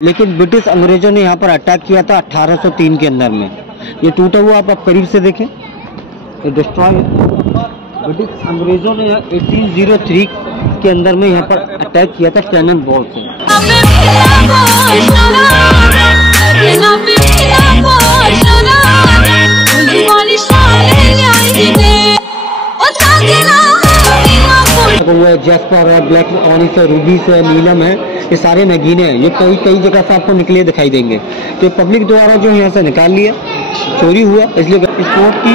लेकिन ब्रिटिश अंग्रेजों ने यहाँ पर अटैक किया था 1803 के अंदर में। ये टूटा हुआ आप करीब से देखें, ये डिस्ट्रॉय है। ब्रिटिश अंग्रेजों ने 1803 के अंदर में यहाँ पर अटैक किया था कैनन बॉल से। हुआ है जैस्पर है, ब्लैक ऑनिस है, रूबीस है, नीलम है, ये सारे नगीने हैं। ये कई जगह से आपको निकले दिखाई देंगे। तो पब्लिक द्वारा जो यहाँ से निकाल लिया, चोरी हुआ, इसलिए इस कोर्ट की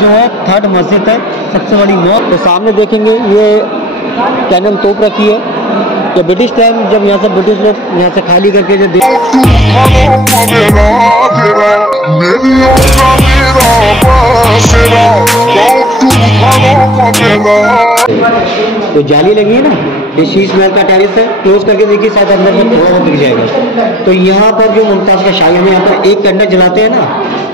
जो है 3rd मस्जिद है सबसे बड़ी मौत। तो सामने देखेंगे ये कैनन तोप रखी है। तो ब्रिटिश टाइम जब यहाँ से ब्रिटिश लोग यहाँ से खाली करके जो तो जाली लगी है ना, ये शीश महल का टेरिस है, क्लोज करके देखिए शायद अंदर में थोड़ा दिख जाएगा। तो यहाँ पर जो मुमताज का शाही में यहाँ पर एक कैंडल जलाते हैं ना,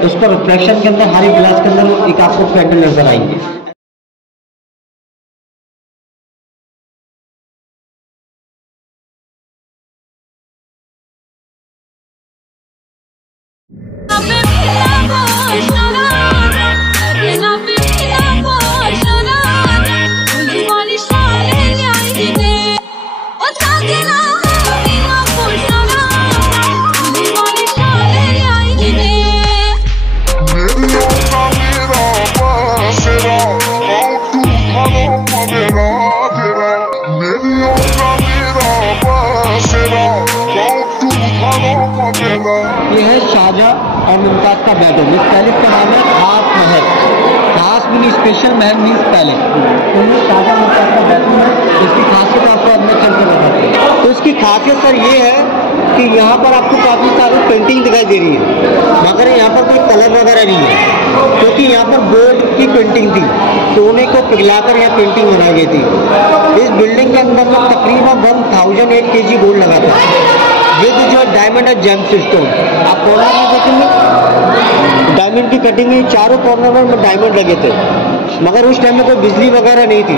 उस पर रिफ्लेक्शन के अंदर हर एक गिलास के अंदर एक आपको कैंडल नजर आएंगे। ये है शाहजहां और मुमताज का बेडरूम। इस पैलेस का नाम है खास महल। खास मीन स्पेशल महल मीन्स पैलेस। तो ये शाहजहां मुमताज का बेडरूम है। इसकी खासियत आपको अंदर चल कर बताते हैं। तो इसकी खासियत सर ये है कि यहाँ पर आपको काफ़ी सारी पेंटिंग दिखाई दे रही है, मगर यहाँ पर कोई कलर वगैरह नहीं है, क्योंकि यहाँ पर गोल्ड की पेंटिंग थी, सोने को पिघलाकर यहाँ पेंटिंग बनाई गई थी। इस बिल्डिंग के अंदर में तकरीबन 1008 kg गोल्ड लगा था। ये जो डायमंड है जेम्स स्टोन, आप कॉर्नर में देखेंगे डायमंड की कटिंग है, चारों कॉर्नर में डायमंड लगे थे। मगर उस टाइम में कोई बिजली वगैरह नहीं थी।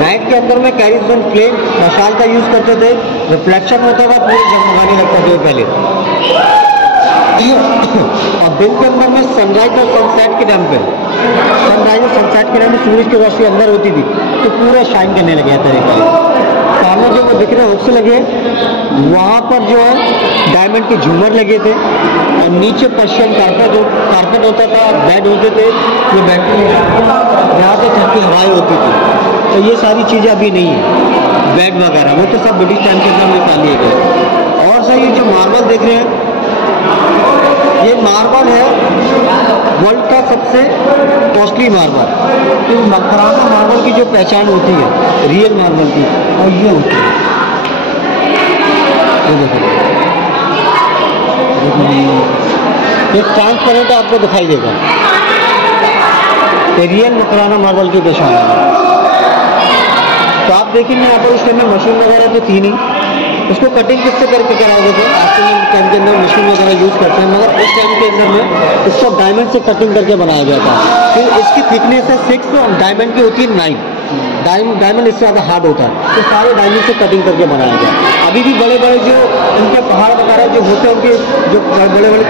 नाइट के अंदर में कैरिसन फ्लेम मशाल का यूज़ करते थे, रिफ्लेक्शन होता था, पूरे जगमगाने लगता था पहले। और दिन के अंदर में सनराइज और सनसेट के टाइम पे, सनराइज और सनसेट के टाइम में सूरज की रोशनी अंदर होती थी तो पूरा शाइन करने लगे तरीके। सामने जो वो दिख रहे हुक्स लगे, वहाँ पर जो है डायमंड के झूमर लगे थे, और नीचे पर्शियन कारपेट होता था, बेड होते थे, ये बेड यहाँ से ठंडी हवाएं होती थी। तो ये सारी चीज़ें अभी नहीं है, बेड वगैरह वो तो सब ब्रिटिश टाइम के अंदर निकाल लिए गए। और सर ये जो मार्बल देख रहे हैं, ये मार्बल है वर्ल्ड का सबसे कॉस्टली मार्बल। तो मकराना मार्बल की जो पहचान होती है रियल मार्बल की, और ये होती है, ये ट्रांसपेरेंट आपको दिखाई देगा, ये रियल मकराना मार्बल की पहचान है। तो आप देखेंगे यहाँ पर उस टाइम में मशीन वगैरह तो थी नहीं, उसको कटिंग किससे करके कराओगे थे? आज के टाइम के अंदर मशीन वगैरह यूज़ करते हैं, मगर उस टाइम के अंदर में इसको डायमंड से कटिंग करके बनाया गया था। फिर इसकी थिकनेस है 6 और डायमंड की होती है 9। डायमंड इससे ज़्यादा हार्ड होता है, तो सारे डायमंड से कटिंग करके बनाया गया। अभी भी बड़े बड़े जो उनके पहाड़ वगैरह जो होते हैं, उनके जो बड़े बड़े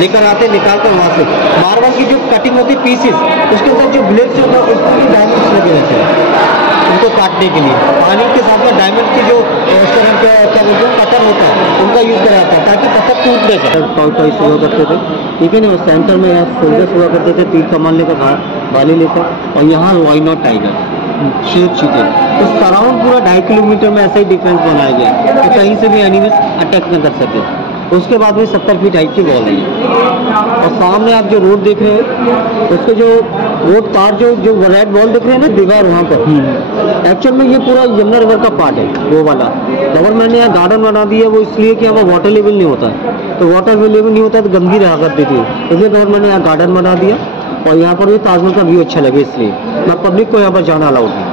लेकर आते हैं निकाल कर वहाँ से मार्बल की जो कटिंग होती है पीसेस, उसके अंदर जो ब्लेड्स होते हैं उसमें भी डायमंड्स लगे रहते हैं उनको काटने के लिए। पानी के साथ में डायमंड की जो क्या बोलते हैं कटर होता है, उनका यूज़ करा जाता है ताकि पत्थर टूट न जाए। टॉयस हुआ करते थे, ठीक है ना। सेंटर में यहाँ सोल्जर्स हुआ करते थे, तीर कमान लेकर बाली लेकर, और यहाँ वाई नॉट टाइगर शेर चीते। तो सराउंड पूरा 2.5 किलोमीटर में ऐसा ही डिफेंस बनाया गया कि कहीं से भी एनिमीज अटैक न कर सके। उसके बाद में 70 फीट हाइट की वॉल है। और सामने आप जो रोड देख रहे हैं, उसके जो रोड पार जो रेड वॉल देख रहे हैं ना, दीवार वहाँ पर एक्चुअल में ये पूरा यमुना रिवर का पार्ट है, वो वाला। गवर्नमेंट ने यहाँ गार्डन बना दिया, वो इसलिए कि यहाँ वाटर लेवल नहीं होता है, तो वाटर लेवल नहीं होता तो गंदगी रहा करती थी, इसलिए गवर्नमेंट ने यहाँ गार्डन बना दिया। और यहाँ पर भी ताजमहल का व्यू अच्छा लगे, इसलिए ना पब्लिक को यहाँ पर जाना अलाउड नहीं।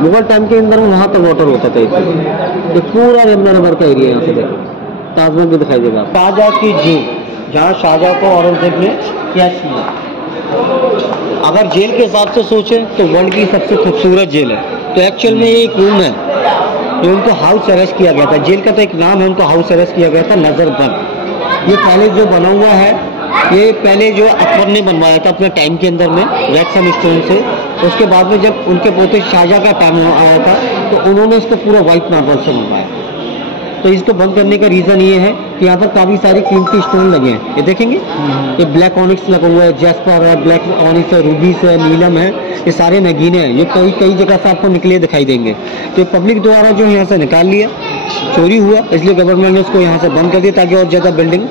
मुगल टाइम के अंदर वहाँ पर वाटर होता था, ये पूरा यमुना रिवर का एरिया यहाँ से देखो, ताजमहल भी दिखाई देगा। शाहजहां की जेल, जहाँ शाहजहां को औरंगजेब ने क्या किया। अगर जेल के हिसाब से सोचें तो वर्ल्ड की सबसे खूबसूरत जेल है, तो एक्चुअल में ये एक रूम है तो उनको हाउस अरेस्ट किया गया था। जेल का तो एक नाम है, उनको हाउस अरेस्ट किया गया था नजरबंद। ये पैलेस जो बना हुआ है, ये पहले जो अकबर ने बनवाया था अपने टाइम के अंदर में रैक्सम स्टोन से। उसके बाद में जब उनके पोते शाहजहां का टाइम आया था तो उन्होंने इसको पूरा व्हाइट मार्बल से बनवाया। तो इसको बंद करने का रीज़न ये है कि यहाँ पर काफ़ी सारी कीमती स्टोन लगे हैं। ये देखेंगे, ये ब्लैक ऑनिक्स लगा हुआ है, जैस्पर है, ब्लैक ऑनिक्स है, रूबीस है, नीलम है, ये सारे नगीने हैं। ये कई जगह से आपको निकले दिखाई देंगे। तो पब्लिक द्वारा जो यहाँ से निकाल लिया, चोरी हुआ, इसलिए गवर्नमेंट ने उसको यहाँ से बंद कर दिया ताकि और ज़्यादा बिल्डिंग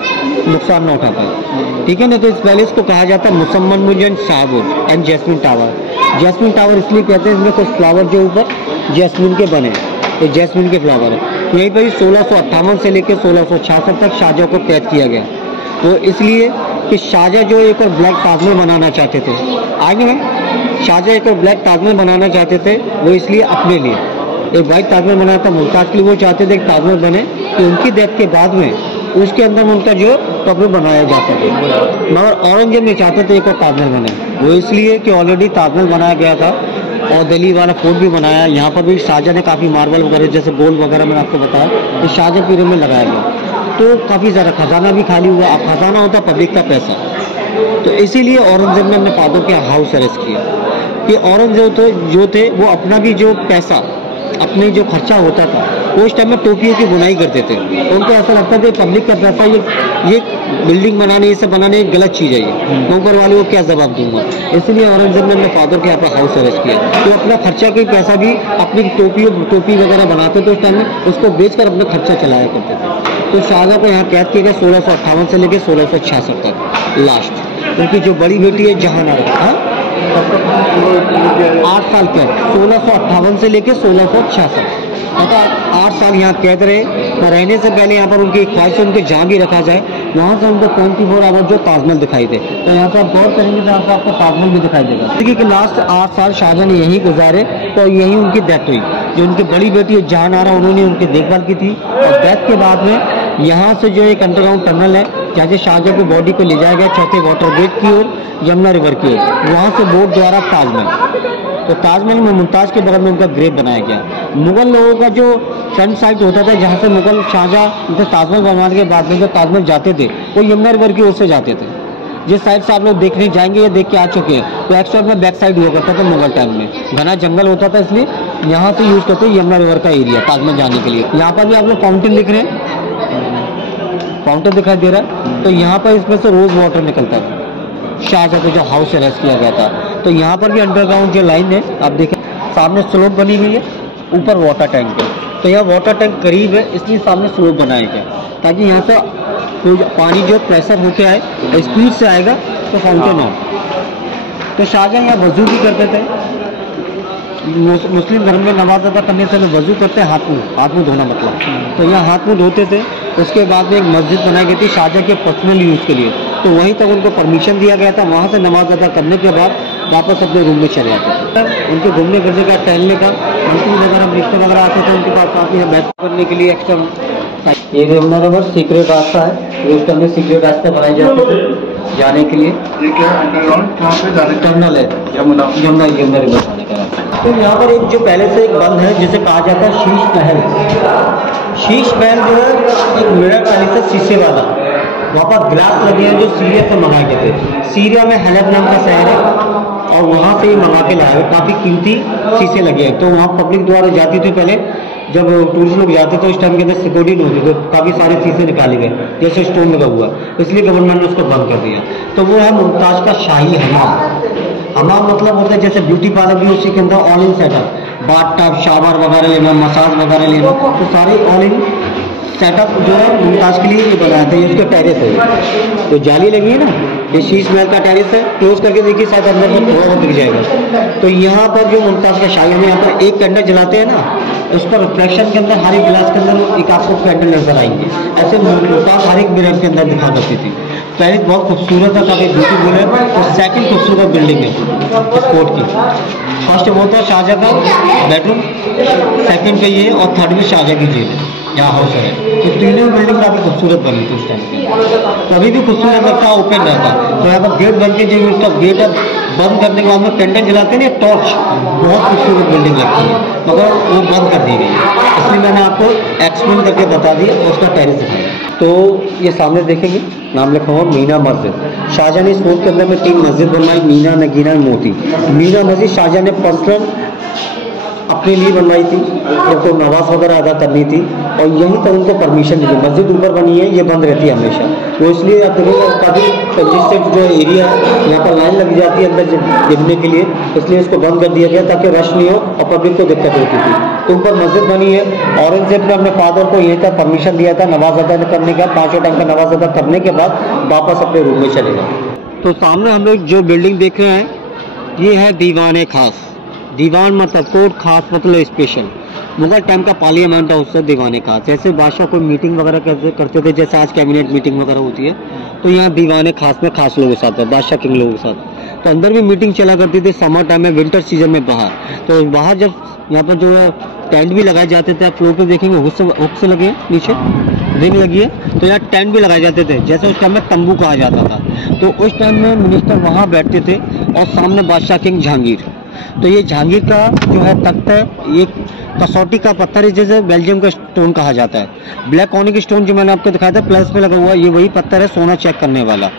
नुकसान ना उठा पाए। ठीक है ना। तो इस पैलेस को कहा जाता है Musamman Shahburj and jasmine tower. Jasmine tower इसलिए कहते हैं, इसमें कुछ फ्लावर जो ऊपर जैस्मिन के बने, तो जैस्मिन के फ्लावर है। यहीं पर 1658 से लेकर 1666 तक शाहजहां को कैद किया गया। तो इसलिए कि शाहजहां जो एक और ब्लैक ताजमहल बनाना चाहते थे, आगे में शाहजहां एक और ब्लैक ताजमहल बनाना चाहते थे, वो इसलिए अपने लिए एक वाइट ताजमहल बनाया था मुमताज़ के लिए। वो चाहते थे एक ताजमहल बने कि उनकी डेथ के बाद में उसके अंदर उनका जो कब्र बनाया जा सके। मगर औरंगजेब नहीं चाहते थे एक और ताजमहल बने, वो इसलिए कि ऑलरेडी ताजमहल बनाया गया था और दिल्ली वाला फोर्ट भी बनाया। यहाँ पर भी शाहजहां ने काफ़ी मार्बल वगैरह जैसे गोल्ड वगैरह मैंने आपको बताया कि शाहजहां पीरियड में लगाया गया। तो काफ़ी ज़्यादा खजाना भी खाली हुआ। अब खजाना होता पब्लिक का पैसा, तो इसीलिए औरंगजेब ने अपने फादर के हाउस अरेस्ट किया कि औरंगजेब जो थे वो अपना भी जो पैसा, अपने जो खर्चा होता था, वो उस टाइम में टोपियों की बुनाई करते थे। तो उनको ऐसा लगता था पब्लिक का पैसा ये बिल्डिंग बनाने, ये सब बनाने एक गलत चीज़ है, ये मैं ऊपर वाले को क्या जवाब दूंगा। इसलिए औरंगजेब ने अपने फादर के यहाँ पर हाउस अरेस्ट किया। तो अपना खर्चा का पैसा भी अपनी टोपी वगैरह बनाते थे उस टाइम में, उसको बेचकर अपना खर्चा चलाया करते थे। तो शाहजहां को यहाँ कैद किया गया 1658 से लेकर 1666 तक लास्ट। उनकी जो बड़ी बेटी है जहानारा, 8 साल कैद, 1658 से लेकर 1666 मतलब 8 साल यहाँ कैद रहे। तो रहने से पहले यहाँ पर उनकी ख्वाहिश है उनको जहाँ भी रखा जाए वहाँ से उनको 24 आवर जो ताजमहल दिखाई दे। तो यहाँ से आप गौर करेंगे तो यहाँ से आपको ताजमहल भी दिखाई देगा। देखिए कि लास्ट 8 साल शाहजहां ने यहीं गुजारे, तो यहीं उनकी डेथ हुई। जो उनकी बड़ी बेटी है जहानारा, उन्होंने उनकी देखभाल की थी। और डेथ के बाद में यहाँ से जो एक अंडरग्राउंड टनल है जहाँ से शाहजहां की बॉडी को ले जाया गया चौथे वाटर गेट की ओर, यमुना रिवर की ओर, वहाँ से बोट द्वारा ताजमहल। तो ताजमहल में मुमताज़ के बगल में उनका ग्रेव बनाया गया। मुगल लोगों का जो फ्रंट साइड होता था जहाँ से मुगल शाहजहां ताजमहल बनवाने के बाद में जो ताजमहल जाते थे वो यमुना रिवर की ओर से जाते थे। जिस साइड से आप लोग देखने जाएंगे या देख के आ चुके हैं, तो एक्चुअल में बैक साइड हुआ करता था मुगल टाइम में, घना जंगल होता था, इसलिए यहाँ से यूज़ करते हैं यमुना रिवर का एरिया ताजमहल जाने के लिए। यहाँ पर भी आप लोग फाउंटेन दिख रहे हैं, फाउंटेन दिखाई दे रहा है। तो यहाँ पर इसमें से रोज़ वाटर निकलता था। शाहजहां को जो हाउस अरेस्ट किया गया था, तो यहाँ पर भी अंडरग्राउंड जो लाइन है आप देखें, सामने स्लोप बनी हुई है, ऊपर वाटर टैंक है। तो यहाँ वाटर टैंक करीब है, इसलिए सामने स्लोप बनाया गया ताकि यहाँ से पानी जो प्रेशर होके आए, स्पीड से आएगा तो फाउंटेन हो। तो शाहजहां यहाँ वजू भी करते थे। मुस्लिम धर्म में नमाज अदा करने से वजू करते हैं हाथ मुँह धोना मतलब, तो यहाँ हाथ मुँह धोते थे। उसके बाद में एक मस्जिद बनाई गई थी शाहजहां के पर्सनल यूज़ के लिए, तो वहीं तक उनको परमिशन दिया गया था। वहाँ से नमाज अदा करने के बाद वापस अपने रूम में चले जाते थे। उनके घूमने फिरने का, टहलने का, मंत्री वगैरह मिनिस्टर वगैरह आते थे उनके पास, आते हैं बैठ करने के लिए एक्स्ट्रा। ये यमुना रिवर सीक्रेट रास्ता है, जो उस टाइम में सीक्रेट रास्ता बनाए जाते थे जाने के लिए। ये क्या अंडरग्राउंड कहाँ पे जाने टनल है, यमुना रिवर जाने का रास्ता। तो यहाँ पर एक जो पहले से एक बंद है जिसे कहा जाता है शीश महल। शीश महल जो है एक मिरर पैलेस है शीशे वाला, वहाँ पर ग्लास लगे हैं जो सीरिया से मंगाए गए थे। सीरिया में हलब नाम का शहर है और वहाँ से ही मंगा के लाए हुए, काफ़ी कीमती शीशे लगे हैं। तो वहाँ पब्लिक द्वारा जाती थी पहले, जब टूरिस्ट लोग जाते तो उस टाइम के अंदर सिक्योरिटी नहीं होती, तो काफ़ी सारे शीशे निकाले गए जैसे स्टोन लगा हुआ, इसलिए गवर्नमेंट ने उसको बंद कर दिया। तो वो है मुमताज़ का शाही हमाम। हमाम मतलब होता है जैसे ब्यूटी पार्लर भी उसी के अंदर all in setup, bath tub, shower वगैरह लेना, मसाज वगैरह लेना, तो सारे ऑल इन सेटअप जो है मुमताज़ के लिए ये बनाया था। ये उसका टेरेस है, तो जाली लगी है ना, ये शीश महल का टेरेस है। क्लोज करके देखिए शायद अंदर में थोड़ा दिख जाएगा। तो यहाँ पर जो मुमताज़ का शाही में यहाँ पर एक कैंडल जलाते हैं ना, उस पर रिफ्लेक्शन के अंदर हर एक गिलास के अंदर एक आपको कैंडल नजर आएंगे। ऐसे मुमताज़ हर एक मिरर के अंदर दिखा करती थी। पहले बहुत खूबसूरत है, काफ़ी ब्यूटीफुल है। और सेकंड खूबसूरत बिल्डिंग है स्पोर्ट की। फर्स्ट वो था शाहजहां का बेडरूम, सेकंड पे ये, और थर्ड में शाहजहां की जेल है, यहाँ हाउस है। तो तीनों बिल्डिंग काफ़ी खूबसूरत बनी थी उस टाइम पे, कभी भी खूबसूरत लगता, ओपन रहता। तो यहाँ पर गेट बन के जब उसका गेट बंद करने के बाद में कैंडल जलाते हैं ना, टॉर्च, बहुत खूबसूरत बिल्डिंग लगती है, मगर वो बंद कर दी गई है, इसलिए मैंने आपको एक्सप्लेन करके बता दिया और उसका टेरेस दिखाया। तो ये सामने देखेंगे नाम लिखा हुआ मीना मस्जिद। शाहजहां ने इस फोर्ट के अंदर में 3 मस्जिद बनवाई, मीना, नगीना, मोती। मीना मस्जिद शाहजहां ने पर्सनल अपने लिए बनवाई थी, जब तो नमाज वगैरह अदा करनी थी, और यहीं तक उनको परमिशन मिली। मस्जिद ऊपर बनी है, ये बंद रहती है हमेशा, वो इसलिए आप देखिएगा काफ़ी कंजेस्टेड जो एरिया है, यहाँ पर लाइन लगी जाती है अंदर देखने के लिए, इसलिए इसको बंद कर दिया गया ताकि रश नहीं हो और पब्लिक को दिक्कत होती थी। तो ऊपर मस्जिद बनी है। औरंगजेब ने अपने फादर को यहीं तक परमिशन दिया था, नमाज अदा करने का, 5 टाइम का नमाज अदा करने के बाद वापस अपने रूम में चले गए। तो सामने हम लोग जो बिल्डिंग देख रहे हैं, ये है दीवान खास। दीवान मतलब कोर्ट, खास मतलब स्पेशल। मुगल टाइम का पार्लियामेंट हाउस है दीवान खास। जैसे बादशाह कोई मीटिंग वगैरह करते थे, जैसे आज कैबिनेट मीटिंग वगैरह होती है, तो यहाँ दीवान खास में खास लोगों के साथ है, बादशाह किंग लोगों के साथ। तो अंदर भी मीटिंग चला करती थी समर टाइम में, विंटर सीजन में बाहर। तो बाहर जब यहाँ पर जो है टेंट भी लगाए जाते थे, आप फ्लोर पे देखेंगे हुक से लगे हैं, नीचे रिंग लगी है, तो यहाँ टेंट भी लगाए जाते थे, जैसे उस टाइम में तंबू कहा जाता था। तो उस टाइम में मिनिस्टर वहाँ बैठते थे और सामने बादशाह किंग जहांगीर। तो ये जहांगीर का जो है तख्त है, ये कसौटी का पत्थर है, जैसे बेल्जियम का स्टोन कहा जाता है। ब्लैक ऑनिक स्टोन जो मैंने आपको दिखाया था प्लस में लगा हुआ, ये वही पत्थर है सोना चेक करने वाला।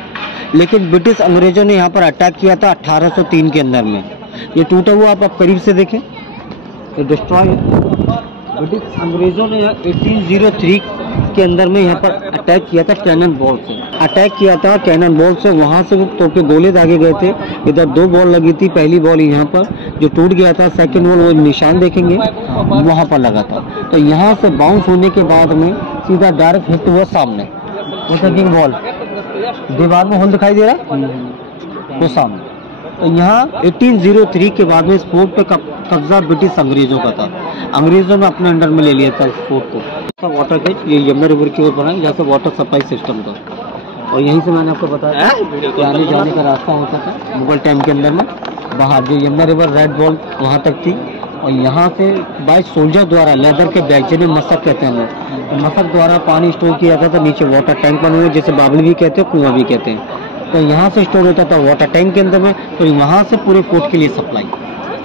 लेकिन ब्रिटिश अंग्रेजों ने यहाँ पर अटैक किया था 1803 के अंदर में। ये टूटा हुआ आप करीब से देखें, ये डिस्ट्रॉय है। ब्रिटिश अंग्रेजों ने 1803 के अंदर में यहाँ पर अटैक किया था, कैनन बॉल से अटैक किया था, कैनन बॉल से। वहाँ से वो तोपे गोले दागे गए थे। इधर 2 बॉल लगी थी, पहली बॉल यहाँ पर जो टूट गया था, सेकंड बॉल वो निशान देखेंगे वहाँ पर लगा था। तो यहाँ से बाउंस होने के बाद में सीधा डायरेक्ट हिट हुआ सामने, वो बॉल दीवार में होल दिखाई दे रहा है वो सामने। तो यहाँ 1803 के बाद में इस फोर्ट पे कब्जा ब्रिटिश अंग्रेजों का था। अंग्रेजों ने अपने अंडर में ले लिया था इस फोर्ट को। वाटर गेट ये यमुना रिवर की ओर बना है, जहाँ से वाटर सप्लाई सिस्टम था, और यहीं से मैंने आपको बताया कि आने जाने का रास्ता होता था मुगल टाइम के अंदर में। बाहर जो यमुना रिवर रेड बॉल वहाँ तक थी, और यहाँ से बाय सोल्जर द्वारा लेदर के बैग जिन्हें मशक कहते हैं, तो मशक द्वारा पानी स्टोर किया जाता था। नीचे वाटर टैंक बने हुए, जैसे बावली भी कहते हैं, कुआं भी कहते हैं। तो यहाँ से स्टोर होता था वाटर टैंक के अंदर में, तो वहाँ से पूरे फोर्ट के लिए सप्लाई।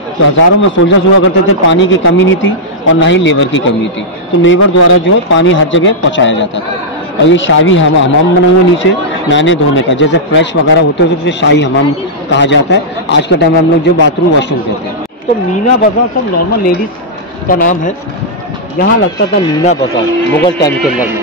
तो हज़ारों में सोल्जर्स हुआ करते थे, पानी की कमी नहीं थी और ना ही लेबर की कमी थी। तो लेबर द्वारा जो है पानी हर जगह पहुँचाया जाता था। और ये शाही हमाम बना हुआ नीचे नहाने धोने का, जैसे फ्रेश वगैरह होते हैं तो उसे शाही हमाम कहा जाता है। आज के टाइम में हम लोग जो बाथरूम वॉशरूम कहते हैं। तो मीना बाजार सब नॉर्मल लेडीज़ का नाम है। यहाँ लगता था मीना बाजार मुगल टाइम के अंदर में,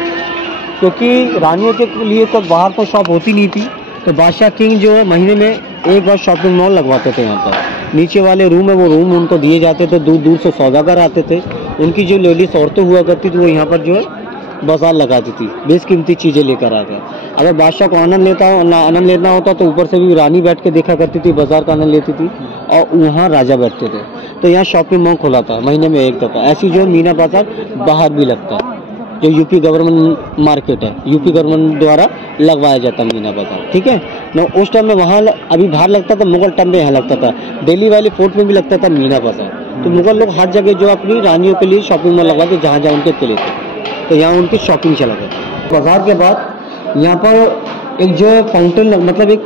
क्योंकि रानियों के लिए तो बाहर तो शॉप होती नहीं थी। तो बादशाह किंग जो है महीने में एक बार शॉपिंग मॉल लगवाते थे। यहाँ पर नीचे वाले रूम है, वो रूम उनको दिए जाते थे, दूर दूर से सौदागर आते थे। उनकी जो लेडीज़ औरतें हुआ करती थी वो यहाँ पर जो है बाजार लगाती थी, बेशकीमती चीज़ें लेकर आ गए। अगर बादशाह को आनंद लेना होता तो ऊपर से भी रानी बैठ के देखा करती थी, बाजार का आनंद लेती थी, और वहाँ राजा बैठते थे। तो यहाँ शॉपिंग मॉल खुला था महीने में एक दफ़ा। ऐसी जो मीना बाजार बाहर भी लगता है, जो यूपी गवर्नमेंट मार्केट है, यूपी गवर्नमेंट द्वारा लगवाया जाता है मीना बाजार, ठीक है ना। उस टाइम में वहाँ अभी बाहर लगता था, मुगल टाइम में यहाँ लगता था। दिल्ली वाले फोर्ट में भी लगता था मीना बाजार। तो मुगल लोग हर जगह जो अपनी रानियों के लिए शॉपिंग मॉल लगवाते जहाँ जहाँ उनके किले थे, तो यहाँ उनकी शॉपिंग चला गया। बाजार के बाद यहाँ पर एक जो फाउंटेन मतलब एक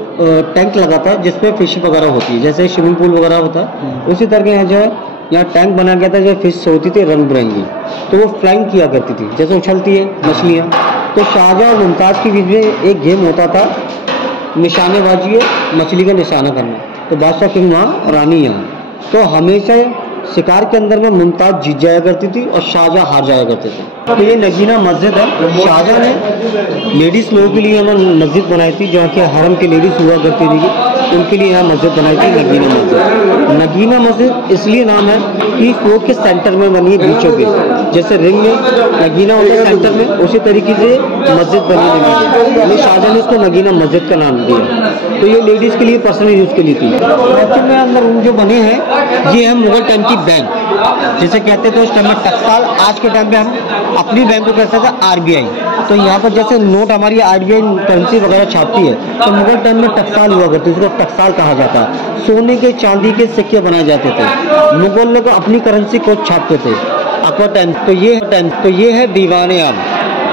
टैंक लगा था जिसपे फिश वगैरह होती है, जैसे स्विमिंग पूल वगैरह होता है उसी तरह के यहाँ जो है यहाँ टैंक बना गया था, जो फिश होती थी रंग बिरंगी, तो वो फ्लाइंग किया करती थी जैसे उछलती है मछलियाँ। तो शाहजहां और मुमताज़ के बीच में एक गेम होता था, निशानेबाजी है, मछली का निशाना करना। तो बादशाह किंग वहाँ और रानी यहाँ, तो हमेशा शिकार के अंदर में मुमताज़ जीत जाया करती थी और शाहजहां हार जाया करते थे। तो ये नगीना मस्जिद है, शाहजहां ने लेडीज़ लोगों के लिए यहाँ मस्जिद बनाई थी, जहाँ के हरम की लेडीज़ हुआ करती थी उनके लिए यहाँ मस्जिद बनाई थी नगीना मस्जिद। नगीना मस्जिद इसलिए नाम है कि फोर्ट के सेंटर में बनी है, बीचों बीच, जैसे रिंग में नगीना होता है सेंटर में, उसी तरीके से मस्जिद बनी नगीना। शाहजहां ने इसको नगीना मस्जिद का नाम दिया। तो ये लेडीज़ के लिए पर्सनल यूज़ के लिए थी। एक्चुअल में अंदर रूम जो बने हैं ये है मुगल टाइम की बैंक, जिसे कहते थे उस टाइम में टकसाल। आज के टाइम पे हम अपनी बैंक को कहते थे RBI। तो यहाँ पर जैसे नोट हमारी RBI करेंसी वगैरह छापती है, तो मुगल टाइम में टकसाल हुआ करती है, उसको टकसाल कहा जाता है। सोने के चांदी के सिक्के बनाए जाते थे, मुगल लोग अपनी करेंसी को छापते थे अकबर टाइम। तो ये है दीवाने आम।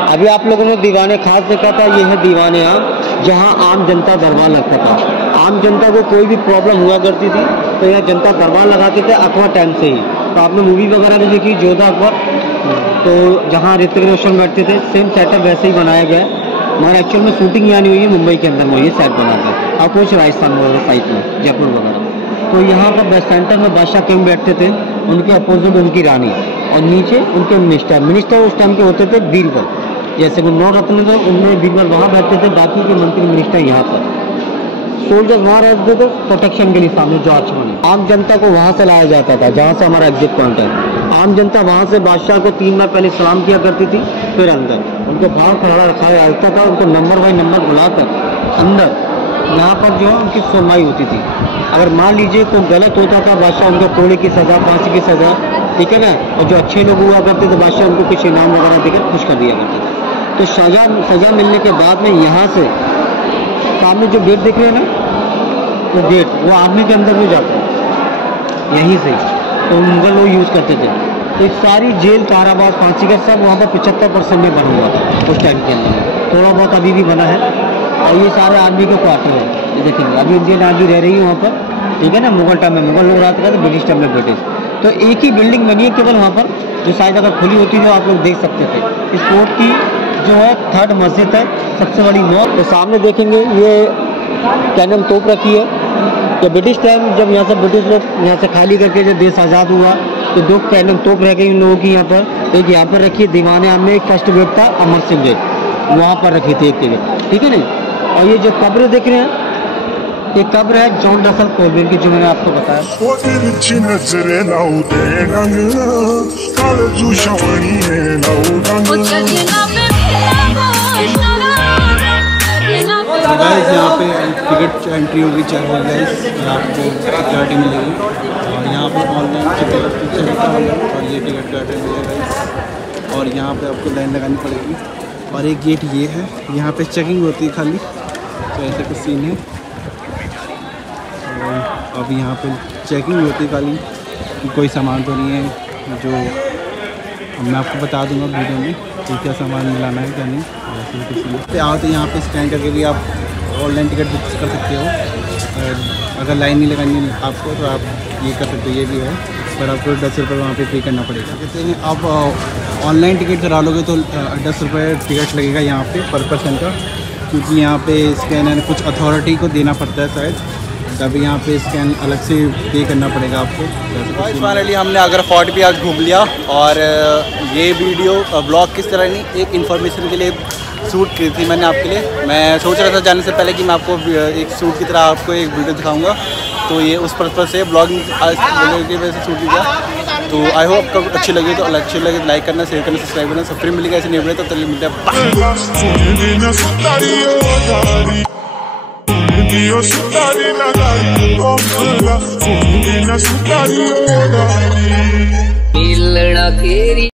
अभी आप लोगों ने दीवाने खास देखा था, ये है दीवाने आम, जहाँ आम जनता दरबार लगता था। आम जनता को कोई भी प्रॉब्लम हुआ करती थी तो यहाँ जनता दरबार लगाते थे अकबर टाइम से ही। तो आपने मूवी वगैरह भी देखी जोधा अकबर, तो जहाँ ऋतिक रोशन बैठते थे, सेम सेटअप वैसे ही बनाया गया है, मगर एक्चुअल में शूटिंग यहाँ नहीं हुई है, मुंबई के अंदर में ये सेट बनाता है और कुछ राजस्थान वगैरह साइड में, जयपुर वगैरह। तो यहाँ पर बस सेंटर में बादशाह किंग बैठते थे, उनके अपोजिट उनकी रानी, और नीचे उनके मिनिस्टर उस टाइम के होते थे बीरबल, जैसे वो 9 रत्न थे उनमें बीरबल वहाँ बैठते थे, बाकी के मंत्री मिनिस्टर यहाँ पर, सोल्जर्स वहाँ रहते थे प्रोटेक्शन के लिए सामने जो आर्च बने। आम जनता को वहाँ से लाया जाता था जहाँ से हमारा एग्जिट पॉइंट है। आम जनता वहाँ से बादशाह को 3 माह पहले सलाम किया करती थी, फिर अंदर उनको बाहर खड़ा रखा जाता था, उनको नंबर बाई नंबर बुलाकर अंदर यहाँ पर जो है उनकी सुनवाई होती थी। अगर मान लीजिए कोई गलत होता था, बादशाह उनको कोड़े की सज़ा, फांसी की सज़ा, ठीक है ना, और जो अच्छे लोग हुआ करते थे बादशाह उनको कुछ इनाम वगैरह देकर खुश कर दिया करते थे। तो सज़ा मिलने के बाद में यहाँ से सामने जो गेट दिख रहे हैं ना, तो गेट वो आर्मी के अंदर भी जाता है यहीं से, तो मुगल लोग यूज़ करते थे। तो एक सारी जेल, कारावास, फांसी का सब वहाँ पर 75% में बना हुआ था उस टाइम के अंदर, थोड़ा बहुत अभी भी बना है। और ये सारे आर्मी के क्वार्टर है, ये देखेंगे अभी इंडियन आर्मी रह रही है वहाँ पर, ठीक है ना। मुगल टाइम में मुगल लोग रहते थे, ब्रिटिश टाइम में ब्रिटिश। तो एक ही बिल्डिंग बनी है केवल वहाँ पर, जो शायद अगर खुली होती तो आप लोग देख सकते थे। इस फोर्ट की जो है 3rd मस्जिद है, सबसे बड़ी नॉर्थ। तो सामने देखेंगे ये कैनन तोप रखी है, तो ब्रिटिश टाइम जब यहाँ से ब्रिटिश लोग यहाँ से खाली करके जब देश आज़ाद हुआ तो 2 कैनन तोप रह गई उन लोगों की यहाँ पर। एक यहाँ पर रखी है दीवाने आम में, एक फर्स्ट गेट था अमर सिंह गेट, वहाँ पर रखी थी एक गेट, ठीक है ना। और ये जो कब्र देख रहे हैं, ये कब्र है जॉन रसल कोलब्रेन की, जो मैंने आपको बताया। गाइस यहाँ पे टिकट एंट्री होगी, चेक हो गाइस, आपको सिक्योरिटी मिलेगी। और यहाँ पे ऑनलाइन टिकट चलता है, और ये टिकट का अटेंड मिलेगा। और यहाँ पे आपको लाइन लगानी पड़ेगी। और एक गेट ये है, यहाँ पे चेकिंग होती है खाली, तो ऐसे कुछ सीन है। तो अब यहाँ पे चेकिंग होती है खाली कि कोई सामान तो नहीं है, जो मैं आपको बता दूंगा वीडियो में कि क्या सामान मिलाना है क्या नहीं। ऐसे कुछ नहीं पे आओ तो यहाँ पे स्कैन करके भी आप ऑनलाइन टिकट बुक कर सकते हो। अगर लाइन नहीं लगानी आपको तो आप ये कर सकते हो, ये भी है, पर आपको 10 रुपये वहाँ पे पे करना पड़ेगा। कहते हैं आप ऑनलाइन टिकट करा लोगे तो 10 रुपये टिकट लगेगा यहाँ पे पर पर्सन का, क्योंकि यहाँ पे स्कैनर कुछ अथॉरिटी को देना पड़ता है शायद, तभी यहाँ पे स्कैन अलग से पे करना पड़ेगा आपको। फाइनली हमने आगरा फोर्ट भी आज घूम लिया, और ये वीडियो ब्लॉग किस तरह नहीं, एक इन्फॉर्मेशन के लिए शूट की थी मैंने आपके लिए। मैं सोच रहा था जाने से पहले कि मैं आपको एक शूट की तरह आपको एक वीडियो दिखाऊंगा, तो ये उस पर्पज़ से ब्लॉगिंग की वजह से शूट किया। तो आई होप आपको अच्छी लगी, तो अच्छी लगे लाइक करना, शेयर करना, सब्सक्राइब करना। सब फिर मिलेगा ऐसे नहीं मिले, तो चलिए मिलते हैं।